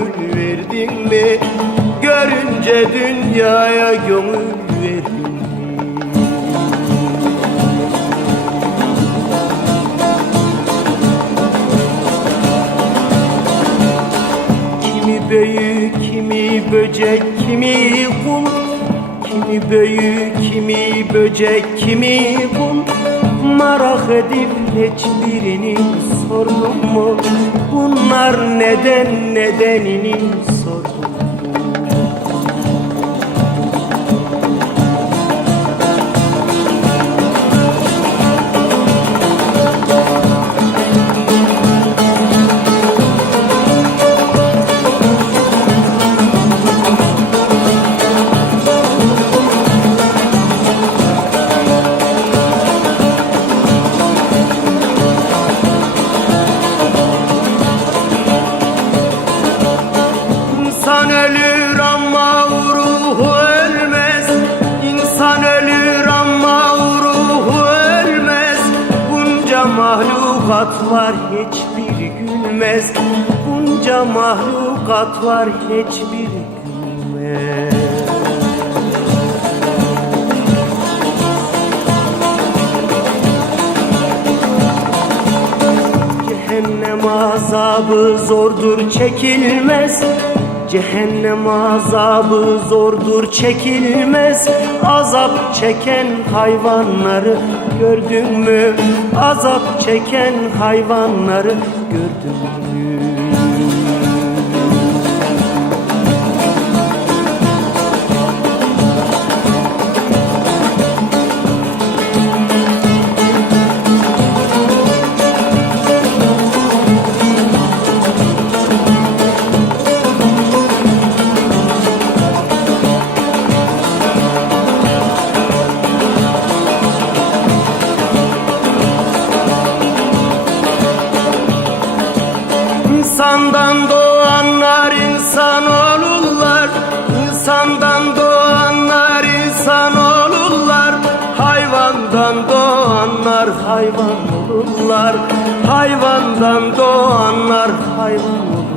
Gönül verdin mi? Görünce dünyaya gönül verdin mi? Kimi büyük, kimi böcek, kimi kul Kimi büyük, kimi böcek, kimi kul Merak edip hiçbirini sordum mu? Bunlar neden nedenini mahlukat var hiçbiri gülmez. Bunca mahlukat var hiçbiri gülmez. Cehennem azabı zordur çekilmez. Cehennem azabı zordur çekilmez. Azap çeken hayvanları gördün mü? Azap çeken hayvanları gördün İnsandan doğanlar insan olurlar. İnsandan doğanlar insan olurlar. Hayvandan doğanlar hayvan olurlar. Hayvandan doğanlar hayvan olurlar